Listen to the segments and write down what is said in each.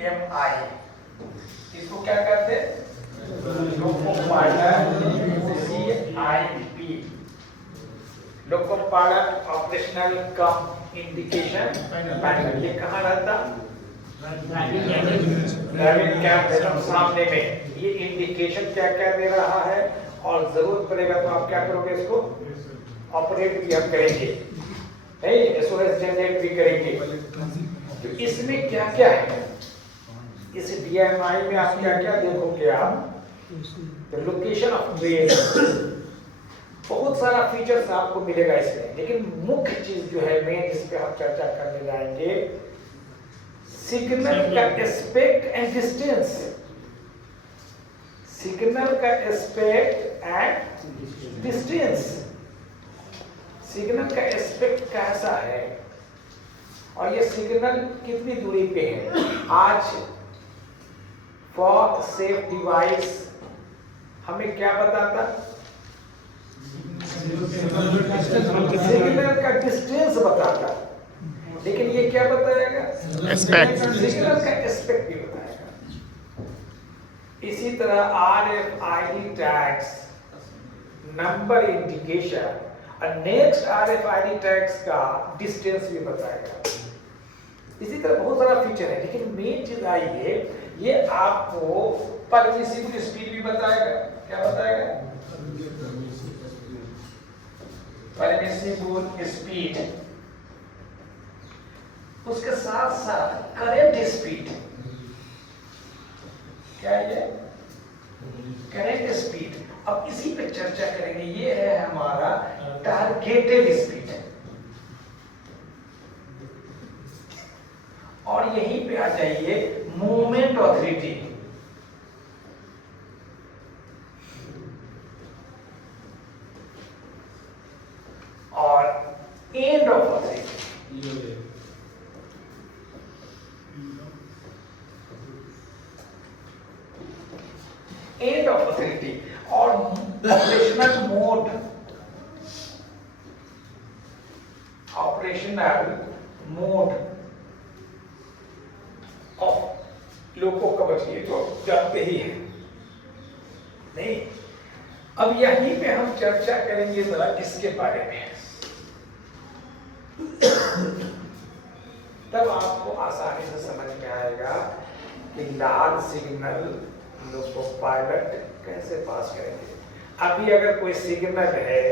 DMI इसको क्या कहते हैं? Loco pilot CIP loco pilot operational cum indication panel. ये कहाँ रहता? ड्राइविंग कैम सामने में। ये इंडिकेशन क्या क्या दे रहा है और जरूरत पड़ेगा तो आप क्या करोगे? इसको ऑपरेट भी हम करेंगे, नहीं SOS जनरेट भी करेंगे। तो इसमें क्या क्या है? इस DMI में आप क्या क्या देखोगे? आप लोकेशन ऑफ ट्रेन, बहुत सारा फीचर्स आपको मिलेगा इसमें, लेकिन मुख्य चीज जो है मेन जिस पे हम चर्चा करने जाएंगे, सिग्नल का एस्पेक्ट एंड डिस्टेंस। सिग्नल का एस्पेक्ट एंड डिस्टेंस। सिग्नल का एस्पेक्ट कैसा है और ये सिग्नल कितनी दूरी पे है? आज फॉग सेफ डिवाइस हमें क्या बताता? सिग्नल का डिस्टेंस बताता, लेकिन ये क्या बताएगा? सिग्नल का एस्पेक्ट भी बताएगा। इसी तरह RFID टैग्स, नंबर इंडिकेशन, और नेक्स्ट RFID टैग्स का डिस्टेंस भी बताएगा। इसी तरह बहुत सारा फीचर है, लेकिन मेन चीज आई है, ये आपको परमिसिबल स्पीड भी बताएगा। क्या बताएगा? Permissible speed. उसके साथ साथ करेंट स्पीड। क्या है? Current speed. अब इसी पे चर्चा करेंगे। ये है हमारा टारगेटेड स्पीड, और यहीं पे आ जाइए मूवमेंट ऑथोरिटी। और end of authority. End of authority और operational mode. Operational mode of loco Kavach, ये तो जानते ही हैं, नहीं? अब यहीं पे हम चर्चा करेंगे जरा इसके बारे में, तब आपको आसानी से समझ में आएगा कि लाल सिग्नल लोको पायलट कैसे पास करेंगे। अभी अगर कोई सिग्नल है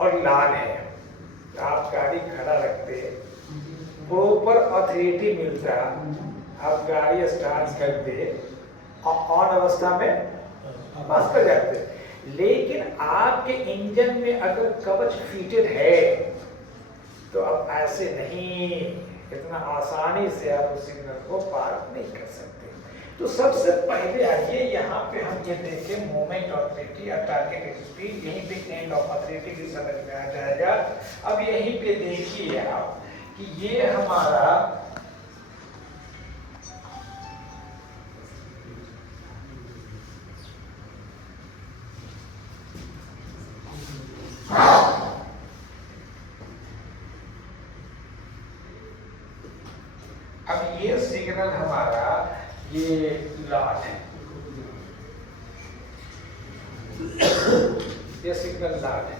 और लाल है, तो आप गाड़ी खड़ा रखते, प्रॉपर ऑथोरिटी मिलता, आप गाड़ी स्टार्ट करते और ऑन अवस्था में पास कर जाते। लेकिन आपके इंजन में अगर कवच फिटेड है तो अब ऐसे नहीं, इतना आसानी से आप उस सिग्नल को पार नहीं कर सकते। तो सबसे पहले आइए यहाँ पे हम ये देखें मोमेंट ऑथोरिटी और टारगेट स्पीड। यहीं पे एंड ऑफ ऑथोरिटी भी समझ में आ जाएगा। अब यहीं पे देखिए आप कि ये हमारा अब ये सिग्नल हमारा ये लाल है, ये सिग्नल लाल है।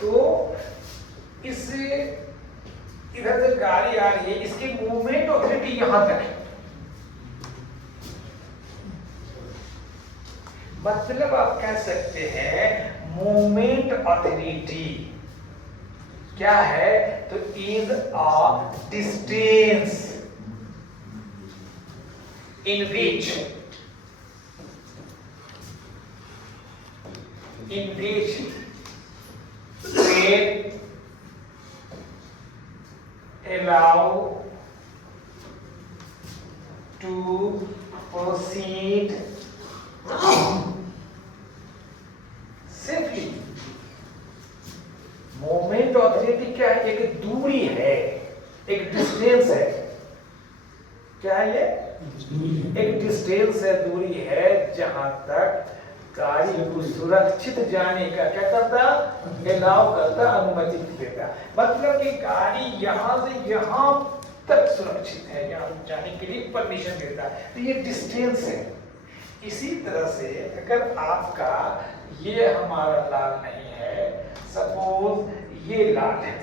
तो इससे इधर से गाड़ी आ रही है, इसकी मूवमेंट ऑथोरिटी यहां तक है। मतलब आप कह सकते हैं मूवमेंट ऑथोरिटी क्या है? तो is a distance in which train allow to proceed safely। Moment authority क्या है? एक दूरी है, एक डिस्टेंस है। क्या है ये? एक डिस्टेंस है, दूरी है, जहां तक गाड़ी को सुरक्षित जाने का क्या करता, अलाउ करता, अनुमति देता। मतलब कि गाड़ी यहाँ से यहाँ तक सुरक्षित है, यहाँ जाने के लिए परमिशन देता है। तो ये डिस्टेंस है। इसी तरह से अगर आपका ये हमारा लाल नहीं है, सपोज ये लाल है,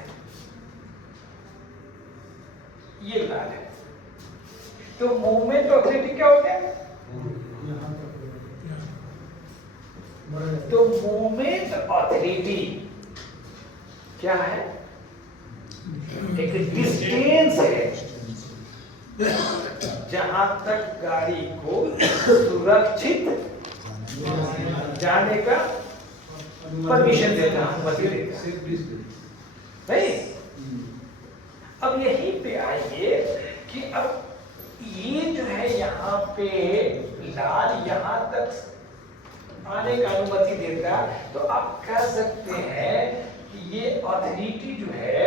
ये लाल है, तो मूवमेंट ऑथोरिटी क्या हो गया? तो मूवमेंट ऑथोरिटी क्या है? एक डिस्टेंस है जहां तक गाड़ी को सुरक्षित जाने का परमिशन देता, अनुमति देता। नहीं, अब यहीं पे आइए कि अब ये जो है यहाँ पे लाल यहाँ तक आने का अनुमति देता, तो आप कह सकते हैं कि ये ऑथोरिटी जो है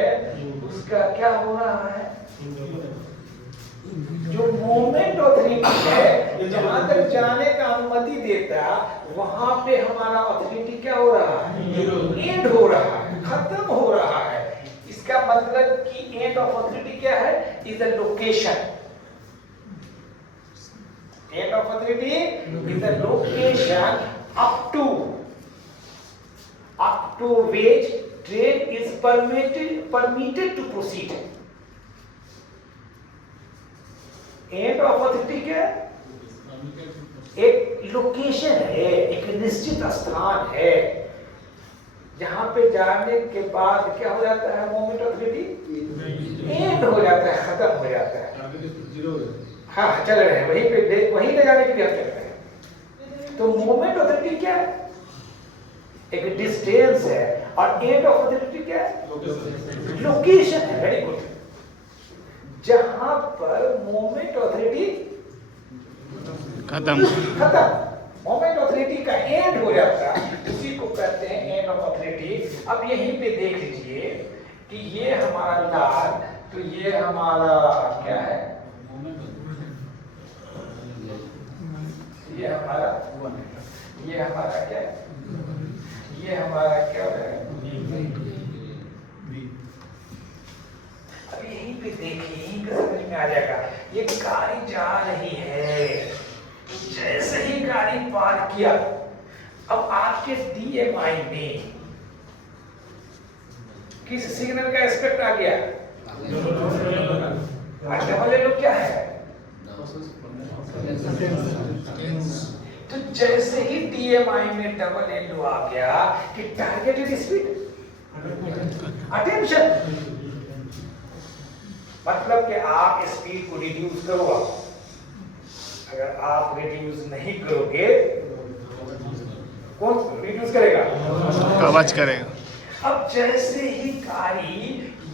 उसका क्या हो रहा है? जो मूवमेंट ऑथोरिटी है जहां तक जाने का अनुमति देता, वहां पे हमारा ऑथोरिटी क्या हो रहा है? एंड हो रहा है, खत्म हो रहा है। इसका मतलब कि एंड ऑफ ऑथोरिटी क्या है? Is the location. And of authority is the location up to which train is permitted to proceed. End of authority क्या है? एक लोकेशन है, एक निश्चित स्थान है जहां पे जाने के बाद क्या हो जाता है? मोमेंट ऑथोरिटी एंड हो जाता है, खत्म हो जाता है। हाँ, चल रहे हैं वहीं पे, वहीं ले जाने के लिए हम चल रहे हैं। तो मूवमेंट ऑथोरिटी क्या है? एक डिस्टेंस है, और एंड ऑफ ऑथोरिटी क्या है? लोकेशन है। Very good. जहां पर मूवमेंट ऑथोरिटी खत्म, मूवमेंट ऑथोरिटी का एंड हो जाता है, उसी को कहते हैं एंड ऑफ ऑथोरिटी। अब यहीं पे देख लीजिए कि ये हमारा लाल, तो ये हमारा क्या है? ये हमारा क्या है? ये हमारा क्या है? अब यहीं पे देखिए, यहीं पे समझ में आ जाएगा। ये गाड़ी जा रही है, जैसे ही गाड़ी पार किया, अब आपके DMI में किस सिग्नल का एस्पेक्ट आ गया? डबल एलो क्या है? तो जैसे ही DMI में डबल एलो आ गया कि टारगेटेड स्पीड, अटेंशन, मतलब कि आप स्पीड को रिड्यूस करो। अगर आप रिड्यूस नहीं करोगे, कौन रिड्यूस करेगा? कवच करेगा। अब जैसे ही गाड़ी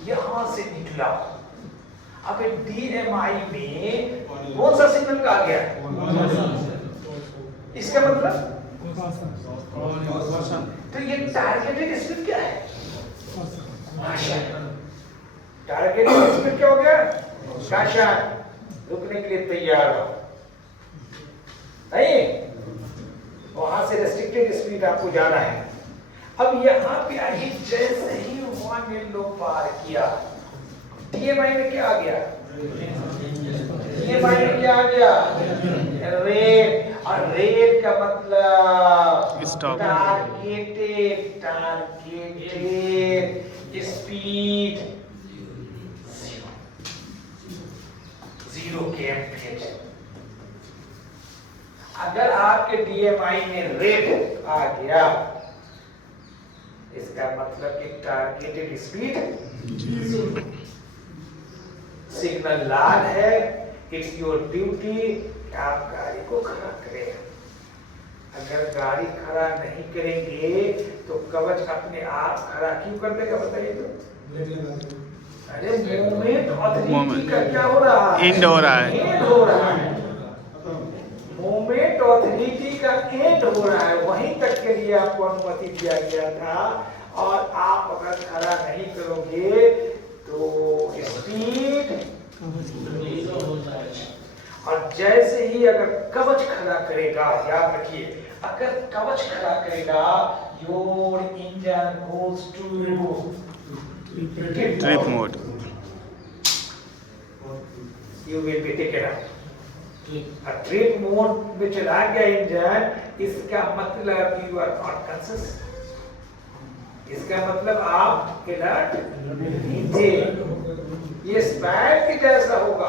यहां से निकला, अब DMI में कौन सा सिग्नल का आ गया? इसका मतलब तो ये टारगेटेड स्पीड क्या है? टारगेटेड स्पीड क्या हो गया? काशान, रुकने के लिए तैयार हो। नहीं, वहां से रेस्ट्रिक्टेड स्पीड आपको जाना है। अब यहाँ पे आइए, जैसे ही वन एलो पार किया, DMI में क्या आ गया? DMI में क्या आ गया? रेड। और रेड का मतलब टारगेटेड स्पीड 0 kmph। अगर आपके DMI में रेड आ गया, इसका मतलब कि टारगेटेड स्पीड, सिग्नल लाल है, इट्स योर ड्यूटी आप गाड़ी को खड़ा करें। अगर गाड़ी खड़ा नहीं करेंगे तो कवच अपने आप खड़ा क्यों कर देगा? बताइए तो। अरे मूवमेंट ऑथोरिटी का क्या हो रहा है? एंड हो रहा है। एंड हो रहा है। मूवमेंट ऑथोरिटी का एंड हो रहा है, वहीं तक के लिए आपको अनुमति दिया गया था। और आप अगर खड़ा नहीं करोगे तो स्पीड, और जैसे ही अगर कवच खड़ा करेगा, याद रखिए, अगर कवच खड़ा करेगा, your engine goes to trip mode. you will be taken out. Trip mode में चला गया इंजन, इसका मतलब you are not conscious. इसका मतलब आप अलर्ट नहीं थे। ये स्पैड के जैसा होगा।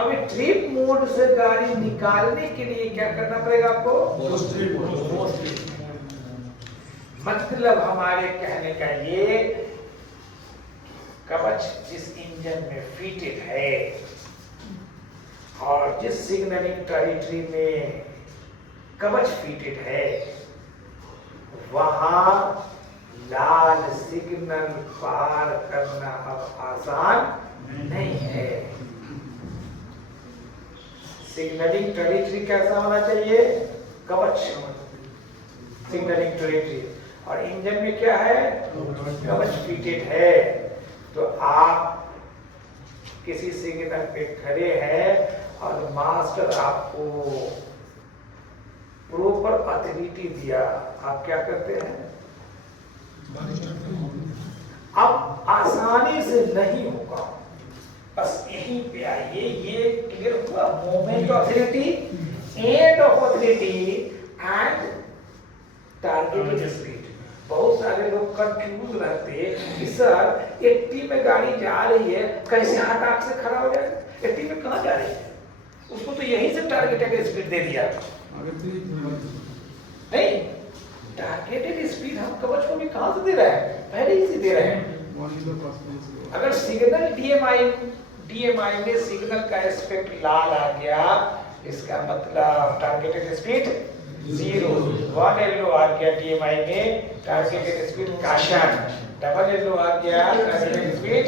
अब ट्रिप मोड से गाड़ी निकालने के लिए क्या करना पड़ेगा आपको? मतलब हमारे कहने का ये, कवच जिस इंजन में फिटेड है और जिस सिग्नलिंग टेरिटरी में कवच फिटेड है, वहां लाल सिग्नल पार करना अब आसान नहीं है। सिग्नलिंग टेरिटरी कैसा होना चाहिए? कवच सिग्नलिंग टेरिटरी, और इंजन में क्या है? कवच फिटेड है। तो आप किसी सिग्नल पे खड़े हैं और मास्टर आपको प्रॉपर अथॉरिटी दिया, आप क्या करते हैं? अब आसानी से नहीं होगा, बस यहीं पे आइए, ये क्लियर हुआ। Moment authority, end of authority and targeted speed. बहुत सारे लोग कंफ्यूज रहते हैं कि सर 80 में गाड़ी जा रही है, कैसे हटाक से खड़ा हो जाए? 80 में कहाँ जा रही है? उसको तो यहीं से टारगेटेड स्पीड दे दिया। नहीं, टारगेटेड स्पीड हम कवच को भी कहां से दे रहे हैं? पहले ही से दे रहे हैं। अगर सिग्नल डीएमआई में सिग्नल का एस्पेक्ट लाल आ गया, इसका मतलब टारगेटेड स्पीड 0। 1 येलो आ गया डीएमआई में, targeted speed caution. Double yellow आ गया, टारगेटेड स्पीड।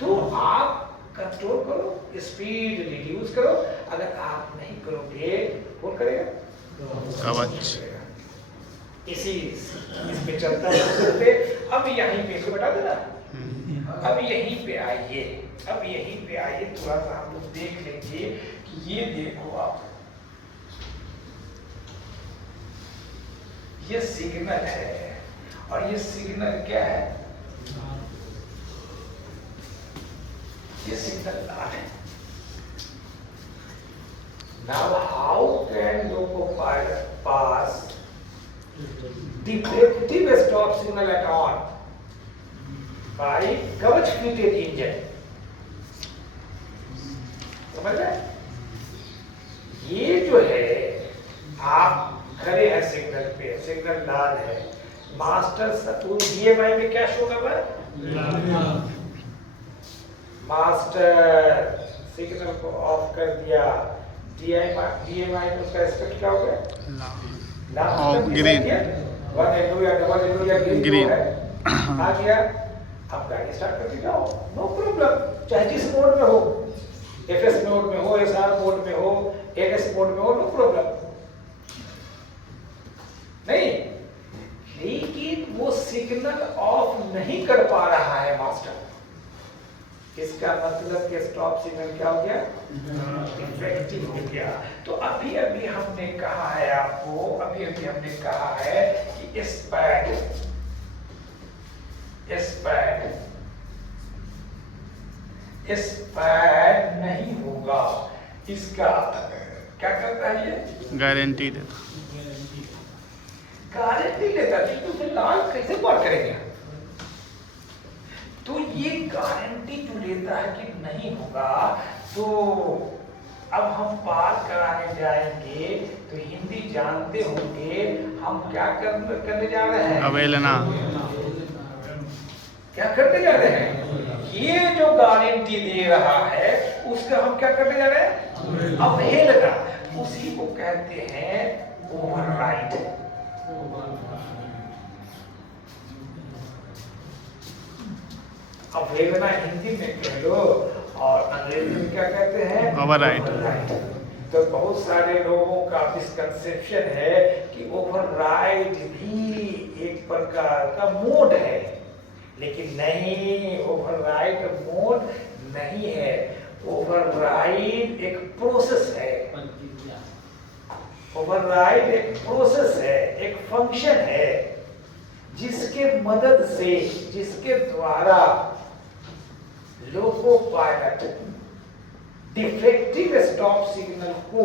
तो आप कंट्रोल करो, स्पीड रिड्यूस करो। अगर आप नहीं करोगे, कौन करेगा? कवच। इस पे चलता है। अब यहीं पे इसको बता देना। अब यहीं पे आइए, अब यहीं पे आइए, थोड़ा सा हम लोग देख लेंगे कि ये देखो आप, ये सिग्नल है और ये सिग्नल क्या है? ये सिग्नल लाल है। Now how can loco pilot pass defective stop signal at on by कवच fitted engine? समझ रहे? ये जो है, आप खड़े हैं सिग्नल पे, सिग्नल लाल है, मास्टर डीएमआई में क्या शो कर रहा है? मास्टर सिग्नल को ऑफ कर दिया, डीएमआई में उसका एस्पेक्ट क्या हो गया? ग्रीन। 1 येलो या डबल येलो या ग्रीन आ गया। अब गाड़ी स्टार्ट करके जाओ, नो प्रॉब्लम। चाहे जिस मोड में हो, एफएस मोड में हो, एसआर मोड में हो, एनएस मोड में हो, नो प्रॉब्लम। नहीं, लेकिन वो सिग्नल ऑफ नहीं कर पा रहा है मास्टर। इसका मतलब कि स्टॉप सिग्नल क्या हो गया? डिफेक्टिव हो गया। तो अभी अभी हमने कहा है आपको, अभी अभी हमने कहा है कि स्पैड नहीं होगा। इसका क्या करता है? ये गारंटी देता। गारंटी लेता है, तो फिर लाल कैसे पार करेंगे? तो ये गारंटी जो लेता है कि नहीं होगा, तो अब हम पार कराने जाएंगे तो हिंदी जानते होंगे, हम क्या करने जा रहे हैं? अवेलना। क्या करने जा रहे हैं? ये जो गारंटी दे रहा है उसका हम क्या करने जा रहे हैं? अवहेलना। उसी को कहते हैं ओवरराइड। अवहेलना हिंदी में कह लो और अंग्रेजी में क्या कहते हैं? ओवरराइड। तो बहुत सारे लोगों का मिसकंसेप्शन है कि ओवरराइड भी एक प्रकार का मोड है, लेकिन नहीं, ओवरराइड मोड नहीं है। ओवरराइड एक प्रोसेस है। ओवरराइड एक प्रोसेस है, एक फंक्शन है, जिसके मदद से, जिसके द्वारा loco pilot defective stop signal को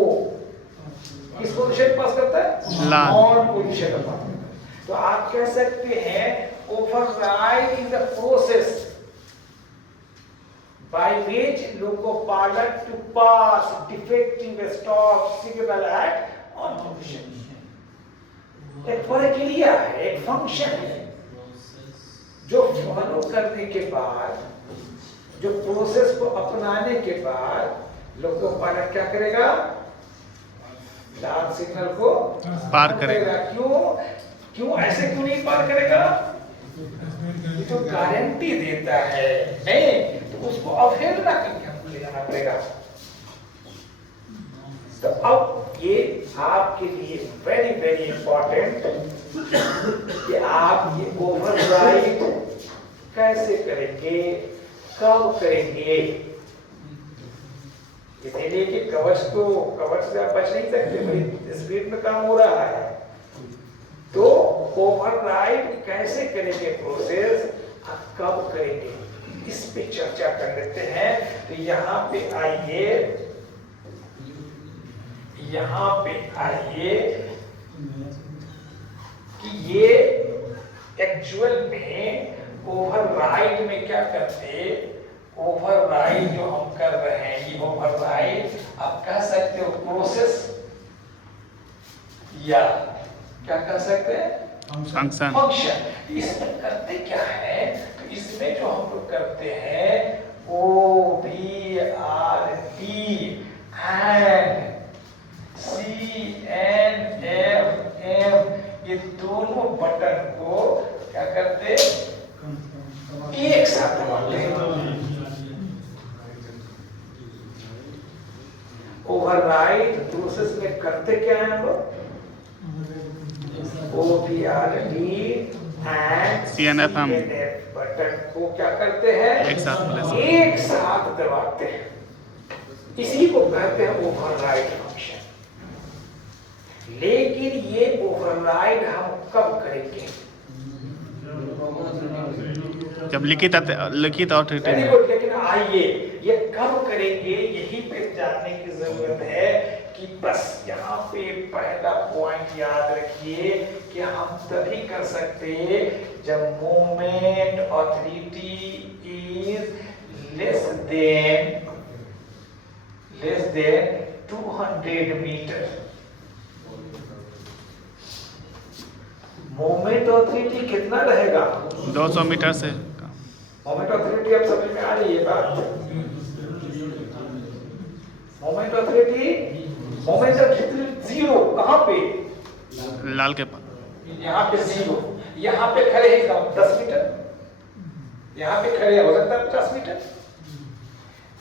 किस पोजीशन पास करता है? लाल। ऑन पोजीशन पास करता है। तो आप कह सकते हैं override is the process by which loco pilot to pass defective stop signal at on position. एक प्रक्रिया है, एक फंक्शन है जो फॉलो करने के बाद, जो प्रोसेस को अपनाने के बाद लोको पायलट क्या करेगा? लाल सिग्नल को पार करेगा। क्यों ऐसे क्यों नहीं पार करेगा? ये तो गारंटी देता है, नहीं तो उसको अवहेलना करके हमको ले जाना पड़ेगा। तो अब ये आपके लिए वेरी वेरी इंपॉर्टेंट कि आप ये ओवरराइड कैसे करेंगे, कब करेंगे। इसीलिए कि कवच से आप बच नहीं सकते, भाई स्पीड में काम हो रहा है। तो ओवरराइड कैसे करेंगे प्रोसेस, आप कब करेंगे, इस पे चर्चा कर लेते हैं। तो यहाँ पे आइए कि ये एक्चुअल में ओवरराइड में क्या करते, ओवरराइड जो हम कर रहे हैं, ये ओवरराइड आप कह सकते हो प्रोसेस, या क्या कह सकते हैं? फंक्शन। इसमें करते क्या है? तो इसमें जो हम लोग करते हैं OVRT एंड CNFM, ये दोनों बटन को क्या करते, एक साथ दबाते हैं। ओवरराइड प्रोसेस में करते क्या है हम लोग? OVRT एंड CNFM बटन को क्या करते हैं? एक साथ दबाते हैं। इसी को कहते हैं ओवरराइड फंक्शन। लेकिन ये ओवरराइड हम कब करेंगे? जब लिखित ऑथोरिटी में। लेकिन आइए ये कब करेंगे, यही पे जानने की जरूरत है कि बस यहाँ पे पहला पॉइंट याद रखिए कि हम तभी कर सकते जब moment authority is less than 200 metre. Moment authority कितना रहेगा? 200 मीटर से। मोमेंट ऑथोरिटी आप समझ में आ रही है बात? मोमेंट ऑथोरिटी जीरो कहाँ पे? लाल के पास। यहाँ पे जीरो, यहाँ पे खड़े हैं 10 मीटर, यहाँ पे खड़े हो सकता है 50 मीटर।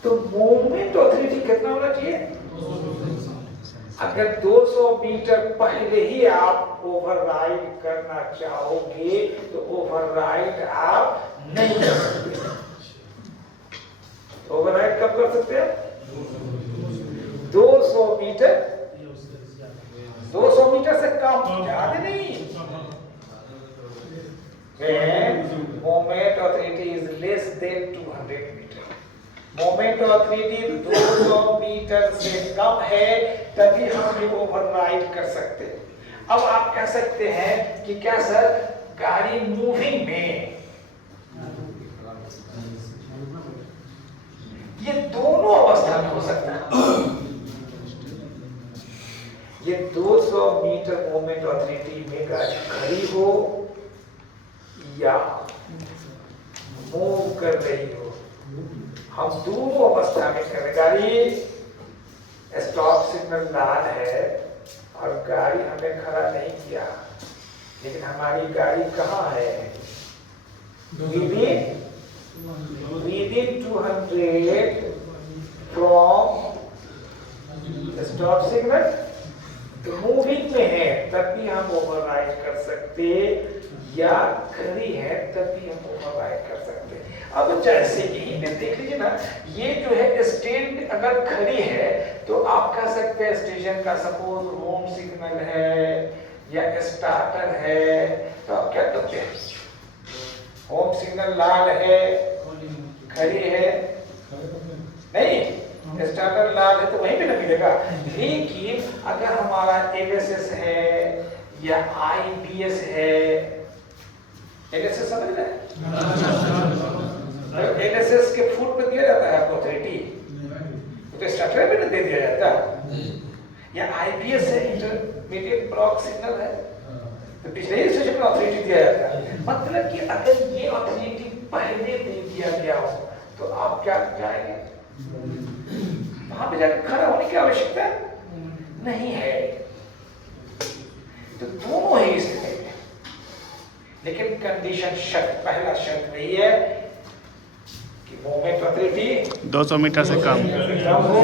तो मोमेंट ऑथोरिटी कितना होना चाहिए? अगर 200 मीटर पहले ही आप ओवरराइड करना चाहोगे तो ओवरराइड आप नहीं कर सकते। ओवरराइड कब कर सकते हैं? 200 मीटर से कम, ज्यादा नहीं। Moment authority is less than 200 metre. Moment authority 200 metre से कम है तभी हम ये ओवरराइड कर सकते हैं। अब आप कह सकते हैं कि क्या सर गाड़ी मूविंग में ये दोनों अवस्था में हो सकता है। ये 200 मीटर मोमेंट ऑथोरिटी में गाड़ी खड़ी हो या मूव कर रही हो, हम दोनों अवस्था में कर रहे। गाड़ी स्टॉप सिग्नल लाल है और गाड़ी हमें खड़ा नहीं किया, लेकिन हमारी गाड़ी कहाँ है? within 200 from स्टॉप सिग्नल, तो मूविंग में है तब भी हम ओवरराइड कर सकते, या खड़ी है तब भी हम ओवरराइड कर सकते। अब जैसे यही में देख लीजिए ना, ये जो है स्टैंड अगर खड़ी है तो आप कह सकते हैं स्टेशन का सपोज होम सिग्नल है या स्टार्टर है, तो आप क्या करते हैं? होम सिग्नल लाल है, खड़ी है, नहीं, स्टार्टर लाल है तो वहीं पे ना मिलेगा। लेकिन अगर हमारा एलएसएस है या आईबीएस है, एलएसएस समझ रहे हैं? एलएसएस के फुट पे दिया जाता है आपको अथॉरिटी, तो स्टार्टर पे ना दे दिया जाता। या आईबीएस है, इंटरमीडिएट ब्लॉक सिग्नल है, तो पिछले ही स्टेशन में अथॉरिटी दिया जाता है। मतलब कि अगर ये अथॉरिटी पहले दे दिया गया हो तो आप क्या जाएंगे, वहां पे जाकर खड़ा होने की आवश्यकता नहीं है। तो दोनों ही स्थिति में, लेकिन कंडीशन शर्त, पहला शर्त वही है कि मूवमेंट अथॉरिटी 200 मीटर से कम हो,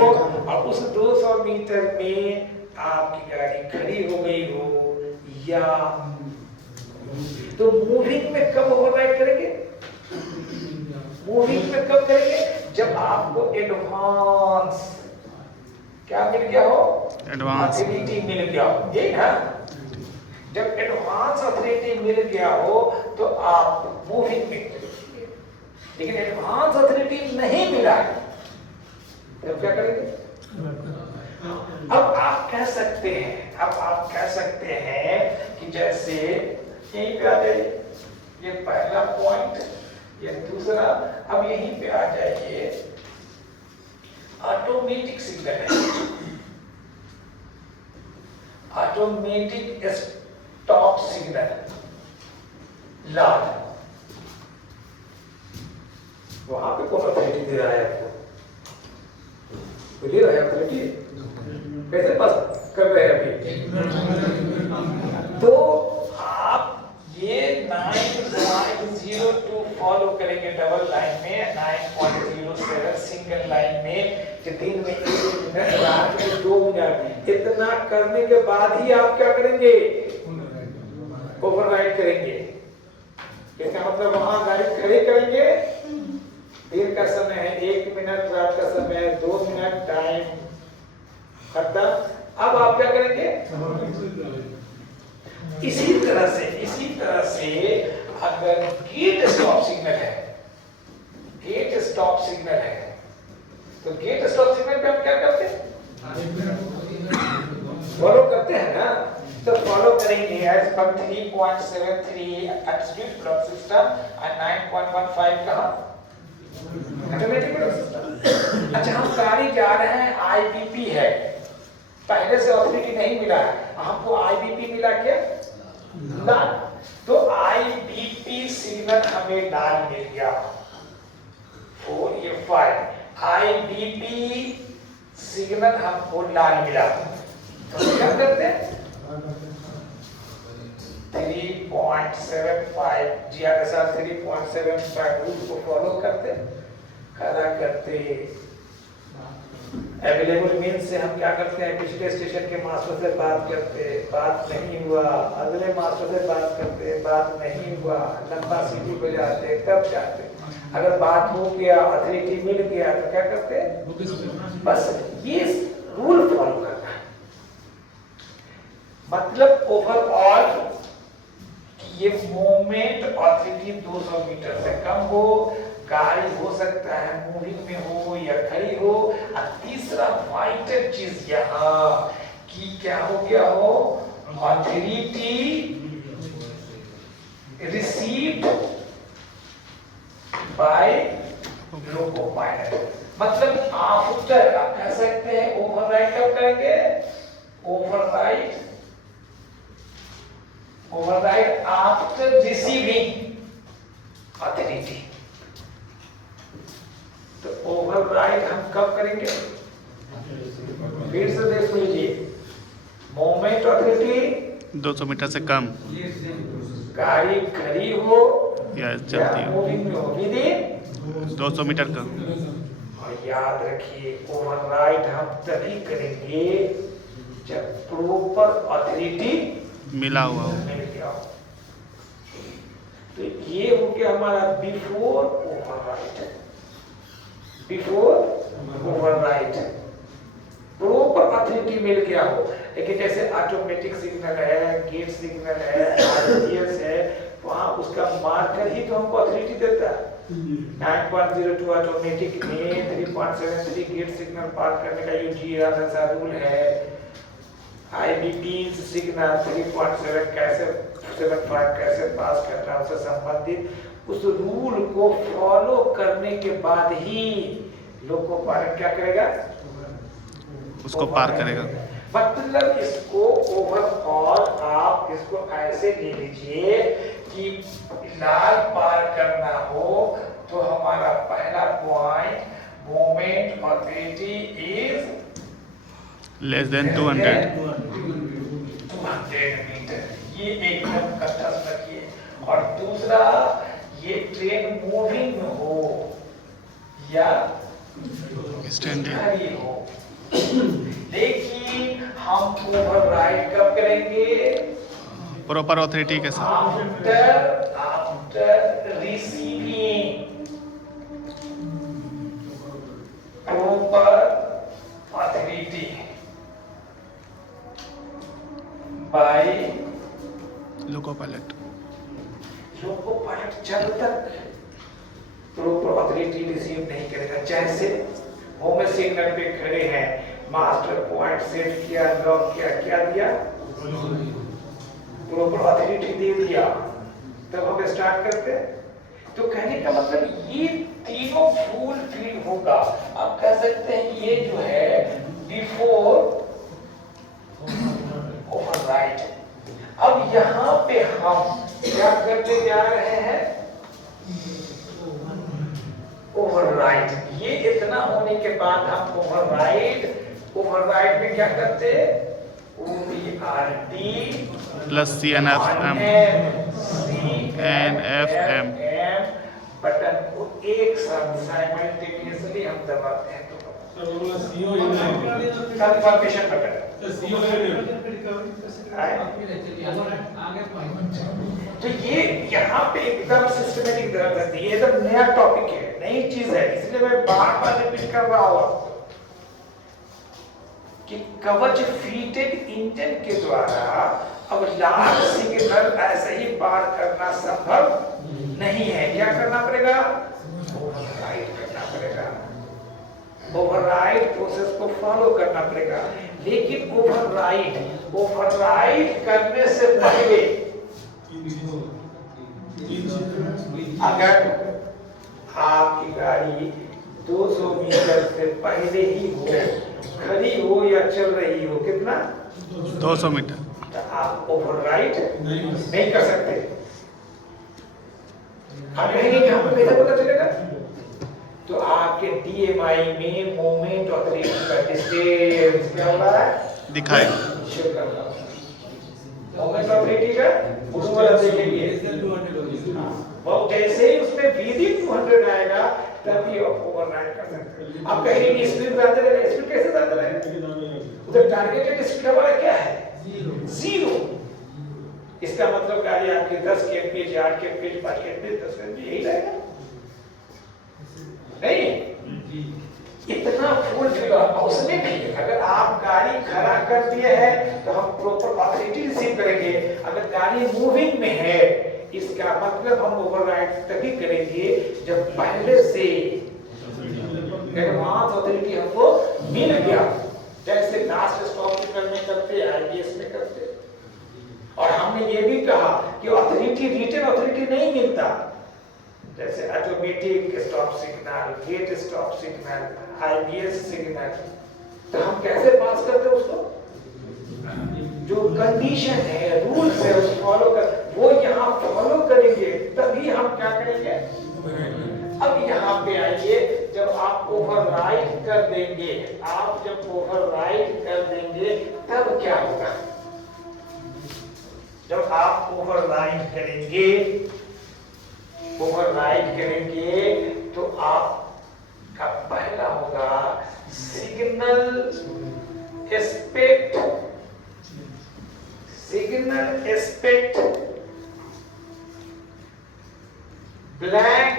और उस 200 मीटर में आपकी गाड़ी खड़ी हो गई हो, या तो मूविंग में कब ओवरराइड करेंगे? मूविंग में कब करेंगे? जब आपको एडवांस क्या मिल गया हो, एडवांस अथॉरिटी मिल गया हो, यही ना। जब एडवांस अथॉरिटी मिल गया हो तो आप मूविंग में करेंगे। लेकिन एडवांस अथॉरिटी नहीं मिला है तब क्या करेंगे? अब आप कह सकते हैं, कि जैसे यहीं पे आ जाइए, ये पहला पॉइंट, ये दूसरा, अब यहीं पे आ जाइए, ऑटोमेटिक सिग्नल है, ऑटोमेटिक स्टॉप सिग्नल लाल, वहां पे कौन अथॉरिटी दे रहा है आपको? तो दे रहा है अथॉरिटी, कैसे पास कर रहे हैं अभी? तो आप ये 9.02 फॉलो करेंगे डबल लाइन में, 9.07 सिंगल लाइन में, कि दिन में 1 मिनट, रात में 2 मिनट, इतना करने के बाद ही आप क्या करेंगे? ओवरराइड करेंगे। इसका मतलब वहां गाड़ी खड़ी करेंगे, दिन का समय है 1 मिनट, रात का समय है 2 मिनट, टाइम खत्म। अब आप क्या करेंगे? इसी तरह से अगर गेट स्टॉप सिग्नल है, तो गेट स्टॉप सिग्नल पे हम क्या करते हैं? फॉलो करते हैं ना। तो फॉलो करेंगे as per 3.73 absolute block system और 9.15 कहां? Automatic block system. अच्छा, हम गाड़ी जा रहे हैं, आईबीपी है, पहले से अथॉरिटी नहीं मिला है, हमको आईबीपी मिला क्या? लाल। तो आईबीपी सिग्नल हमें लाल मिल गया, 4 ये 5 आईबीपी सिग्नल हमको लाल मिला, तो क्या करते हैं? 3.75 जीआरएसआर 3.75 रूल को फॉलो करते, खड़ा करते। अवेलेबल मीन्स से हम क्या करते हैं? पिछले स्टेशन के मास्टर से बात करते, बात नहीं हुआ, अगले मास्टर से बात करते, बात नहीं हुआ, लंबा सीटी पे जाते, तब जाते। अगर बात हो गया, अथॉरिटी मिल गया, तो क्या करते हैं? बस ये रूल फॉलो करना है। मतलब ओवरऑल ये मूवमेंट अथॉरिटी 200 मीटर से कम हो, गाड़ी हो सकता है मूविंग में हो या खड़ी हो। और तीसरा वाइटल चीज यहाँ कि क्या हो गया हो? Authority received by loco pilot. मतलब आफ्टर, आप कह सकते हैं ओवरराइड कब करेंगे? Override after receiving authority. तो ओवरराइड हम कब करेंगे? फिर से देख लीजिए, मोमेंट अथॉरिटी 200 मीटर से कम गाड़ी खड़ी हो या चलती हो, मूविंग में हो, विदिन 200 मीटर का। और याद रखिए, ओवरराइड हम तभी करेंगे जब प्रॉपर अथॉरिटी मिला हुआ हो। मिल गया हो। तो ये हो गया हमारा बिफोर ओवरराइड। प्रॉपर अथॉरिटी मिल गया हो। लेकिन जैसे ऑटोमेटिक सिग्नल है, गेट सिग्नल है, आरटीएस है, वहां उसका मार्कर ही तो हमको अथॉरिटी देता है। 9.02 ऑटोमेटिक में, 3.73 गेट सिग्नल पार करने का यूजीआर जैसा रूल है। आईबीपी सिग्नल 3.7 कैसे 75 कैसे पास करना उससे संबंधित उस रूल को फॉलो करने के बाद ही लोको पायलट क्या करेगा, उसको पार करेगा। मतलब इसको ओवरऑल आप इसको ऐसे ले लीजिए कि लाल पार करना हो तो हमारा पहला point moment authority is less than 200 metre, ये एकदम तटस्थ रखिए। और दूसरा, ये ट्रेन मूविंग में हो या स्टैंडिंग खड़ी हो, लेकिन हम ओवरराइड कब करेंगे, प्रॉपर ऑथोरिटी के साथ। After receiving proper authority by loco pilot. Loco pilot जब तक प्रॉपर ऑथोरिटी रिसीव नहीं करेगा, जैसे होम सिग्नल पे खड़े हैं, मास्टर पॉइंट सेट किया, लॉक किया, क्या दिया, प्रॉपर ऑथोरिटी दे दिया, तब हम स्टार्ट करते हैं। तो कहने का मतलब ये तीनों फुल फिल होगा। आप कह सकते हैं कि ये जो है बिफोर ओवरराइड। अब यहाँ पे हम क्या करते जा रहे हैं, ओवरराइड। ये इतना होने के बाद हम ओवरराइड में क्या करते हैं, OVRT plus CNFM NFM button को एक साथ साइमल्टेनियसली हम दबाते हैं तो कंफर्मेशन बटन। तो ये यहाँ पे एकदम सिस्टमेटिक दर्द है, ये एकदम नया टॉपिक है, नई चीज है, इसलिए मैं बार-बार रिपीट कर रहा हूँ कि कवच फीटेड इंजन के द्वारा अब लाल सिग्नल ऐसे ही पार करना संभव नहीं है। क्या करना पड़ेगा, ओवरराइड करना पड़ेगा, ओवरराइड प्रोसेस को फॉलो करना पड़ेगा। लेकिन ओवरराइड करने से पहले अगर आपकी गाड़ी 200 मीटर से पहले ही हो, खड़ी हो या चल रही हो, कितना 200 मीटर, तो आप ओवरराइड नहीं कर सकते। हम कहेंगे कि हमें कैसे पता चलेगा, तो आपके DMI में मोमेंट ऑथोरिटी का डिस्टेंस क्या हो रहा है, दिखाएगा। मोमेंट ऑथोरिटी का वाला देखेंगे, वो जैसे ही उसमें विदिन 200 आएगा तभी आप ओवरराइड कर सकते हैं। आप कहेंगे कि स्पीड ज्यादा रहेगा, स्पीड कैसे ज्यादा रहेगा, उधर टारगेटेड स्पीड हमारा क्या है, 0। इसका मतलब गाड़ी आपकी 10 kmph, 8 kmph, 5 kmph, 10 kmph यही रहेगा नहीं, इतना फुल फिगर। उसमें भी अगर आप गाड़ी खड़ा कर दिए हैं तो हम प्रॉपर ऑथोरिटी रिसीव करेंगे। अगर गाड़ी मूविंग में है, इसका मतलब हम ओवरराइड तभी करेंगे जब पहले से एडवांस ऑथोरिटी हमको मिल गया, जैसे लास्ट स्टॉप सिग्नल में करते, IBS में करते। और हमने ये भी कहा कि ऑथोरिटी रिटन ऑथोरिटी नहीं मिलता, जैसे automatic stop signal, gate stop signal, IBS signal. तो हम कैसे पास करते हैं उसको, जो कंडीशन है, रूल्स है, उस फॉलो कर, वो यहाँ फॉलो करेंगे तभी हम क्या करेंगे। अब यहाँ पे आइए, जब आप ओवरराइड कर देंगे, आप जब ओवरराइड कर देंगे तब क्या होगा, जब आप ओवरराइड करेंगे तो आपका पहला होगा सिग्नल एस्पेक्ट ब्लैंक,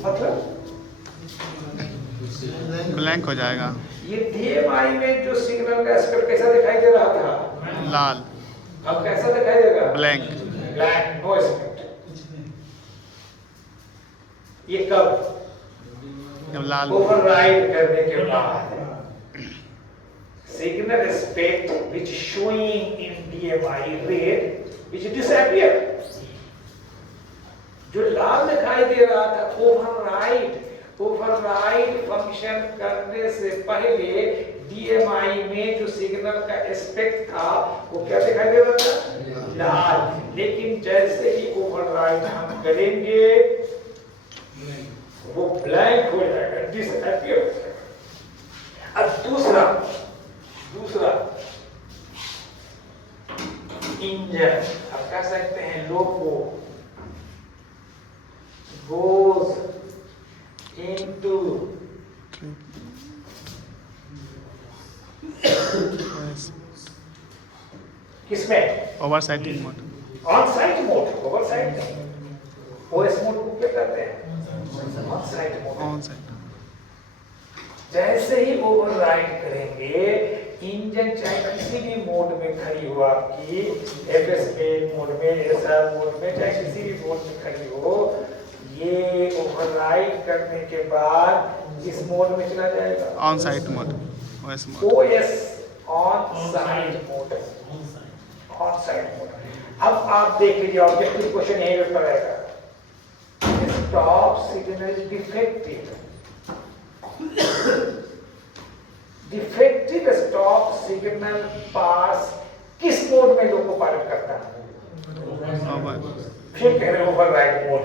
मतलब ब्लैंक हो जाएगा। ये DMI में जो सिग्नल का एस्पेक्ट कैसा दिखाई दे रहा था, लाल, अब कैसा दिखाई देगा, ब्लैंक। No aspect. ये कब? जब लाल ओवरराइड करने के बाद signal aspect which showing in DMI red which disappear. जो लाल दिखाई दे रहा था ओवरराइड फंक्शन करने से पहले DMI में जो सिग्नल का एस्पेक्ट था वो क्या दिखाई दे रहा था? लाल। लेकिन जैसे ही ओवरराइड हम करेंगे वो ब्लैंक हो जाएगा, डिसअपियर हो जाएगा। अब दूसरा इंजन, आप कह सकते हैं लोको goes into किसमें? Oversighting mode. On sight mode, oversight नहीं। ओएस मोड को क्या कहते हैं? On sight mode. On sight. जैसे ही ओवरराइड करेंगे इंजन चाहे किसी भी मोड में खड़ी हो, आपकी एफएसके मोड में, एसआर मोड में, चाहे किसी भी मोड में खड़ी हो, ये ओवरराइड करने के बाद इस मोड में चला जाएगा on sight mode, OS mode. OS on sight mode, on sight mode. अब आप देख लीजिए ऑब्जेक्टिव क्वेश्चन यही पर आएगा, stop signal defective, defective stop signal pass किस मोड में लोको पायलट करता है? फिर कह रहे हैं ओवरराइड मोड।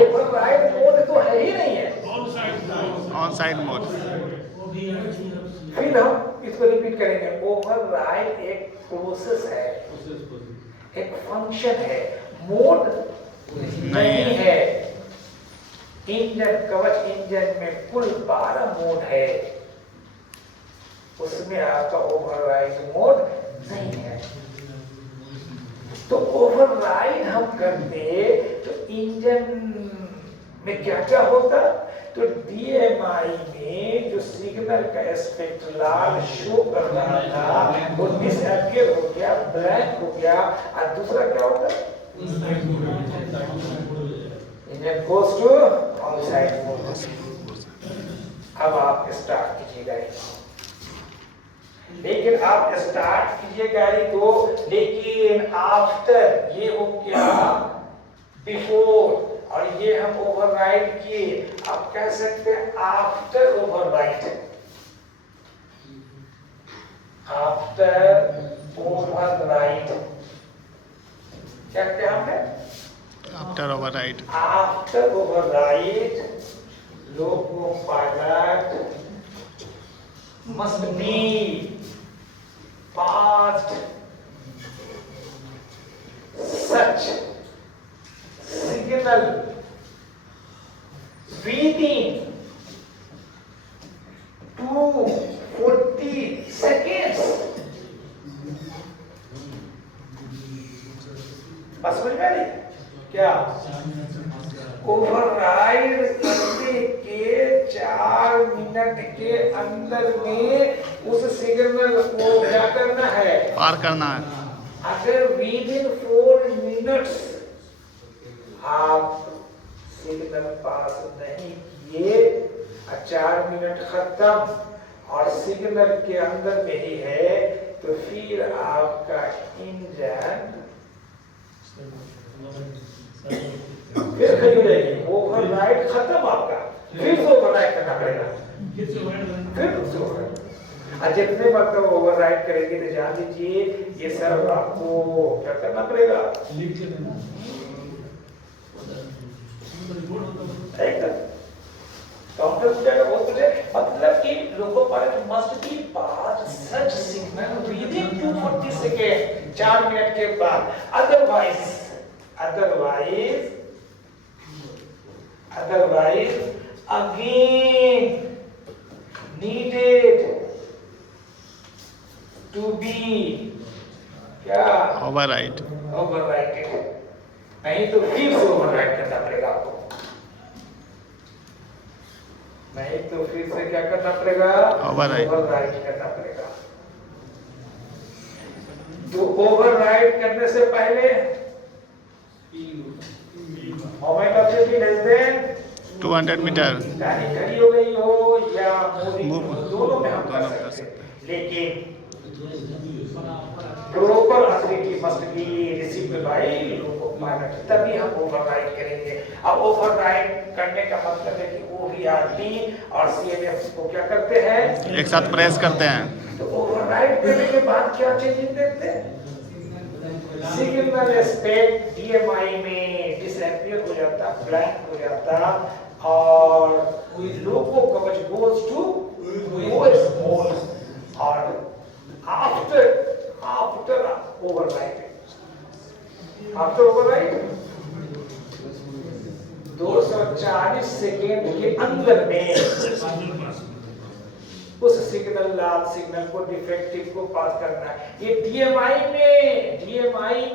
ओवरराइड मोड तो है ही नहीं है, ऑन साइड मोड। फिर हम इसको रिपीट करेंगे। ओवरराइड एक प्रोसेस है, एक फंक्शन है, मोड नहीं है। इंजन कवच इंजन में कुल 12 मोड है, उसमें आपका ओवरराइड मोड नहीं है। तो ओवरराइड हम करते तो इंजन में क्या क्या होता? तो DMI में जो सिग्नल का एस्पेक्ट लाल शो कर रहा था वो डिसअपियर हो गया, ब्लैंक हो गया। और दूसरा क्या होता? Engine goes to on sight mode. अब आप स्टार्ट कीजिए गाड़ी, लेकिन आप स्टार्ट कीजिए गाड़ी को, लेकिन आफ्टर ये हो गया बिफोर, और ये हम ओवरराइड किए। आप कह सकते हैं आफ्टर ओवरराइड, आफ्टर ओवरराइड क्या क्या हमने? After override. After override loco pilot must be passed such signal within 240 seconds। बस समझ में आ रही क्या? ओवरराइड करने के 4 मिनट के अंदर में उस सिग्नल को क्या करना है? पार करना है। अगर विद इन 4 मिनट्स आप सिग्नल पास नहीं किए, 4 मिनट खत्म और सिग्नल के अंदर में ही है, तो फिर आपका इंजन फिर खड़ी हो जाएगी, ओवरराइड खत्म आपका, फिर से ओवरराइड करना पड़ेगा, फिर से ओवरराइड। और जितने बार ओवरराइड करेंगे तो जान लीजिए ये सब आपको क्या करना पड़ेगा? काउंटर हो जाएगा, बहुत कुछ है। मतलब कि loco pilot must be pass such signal with in 240 second, 4 minute के बाद। Otherwise, again needed to be क्या? ओवरराइड। ओवरराइटेड, नहीं तो फिर से ओवरराइड करना पड़ेगा आपको, नहीं तो फिर से क्या करना पड़ेगा? ओवरराइड करना पड़ेगा। तो ओवरराइड करने से पहले moment of safety less than 200 metre गाड़ी खड़ी हो गई हो या मूविंग Move. हो, दोनों में हम दोनों कर कर सकते सकते हैं। लेकिन proper authority must be received by loco pilot, तभी हम ओवरराइड करेंगे। अब ओवरराइड करने का मतलब है कि OVRT और CNF को क्या करते हैं, एक साथ प्रेस करते हैं। तो ओवरराइड करने के बाद क्या चेंजेस देखते हैं, सिग्नल एस्पेक्ट DMI में डिसअपीयर हो जाता, ब्लैंक हो जाता, और लोको कवच गोज टू लोएस्ट मोड। और आफ्टर ओवरराइड 240 सेकेंड के अंदर में उस सिग्नल लाल सिग्नल को डिफेक्टिव को पास करना है। ये DMI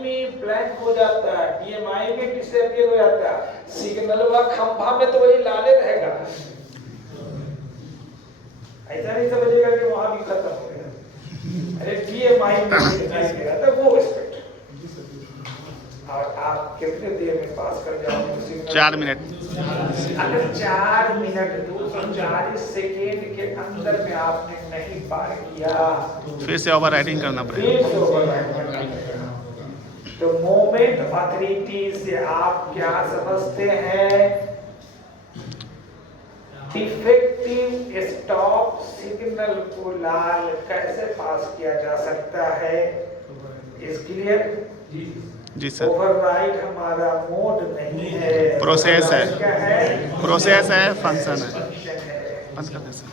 में ब्लैंक हो जाता है, DMI में डिसअपीयर हो जाता है, सिग्नल व खंभा में तो वही लाले रहेगा, ऐसा नहीं समझेगा कि वहां भी खत्म हो गया। अरे DMI में दिखाई दे रहा था वो एस्पेक्ट, और आप कितने देर में पास कर जाओगे सिग्नल? 4 मिनट। अगर 4 मिनट 240 सेकेंड के अंदर में आपने नहीं पार किया, फिर से ओवर राइडिंग करना पड़ेगा। फिर से override करना पड़ेगा। तो मोमेंट अथॉरिटी से आप क्या समझते हैं, डिफेक्टिव स्टॉप सिग्नल को लाल कैसे पास किया जा सकता है, इज क्लियर? जी सर। ओवरराइड हमारा मोड नहीं है, प्रोसेस है। क्या है? प्रोसेस है, फंक्शन है। फंक्शन है। बंद कर दे सर।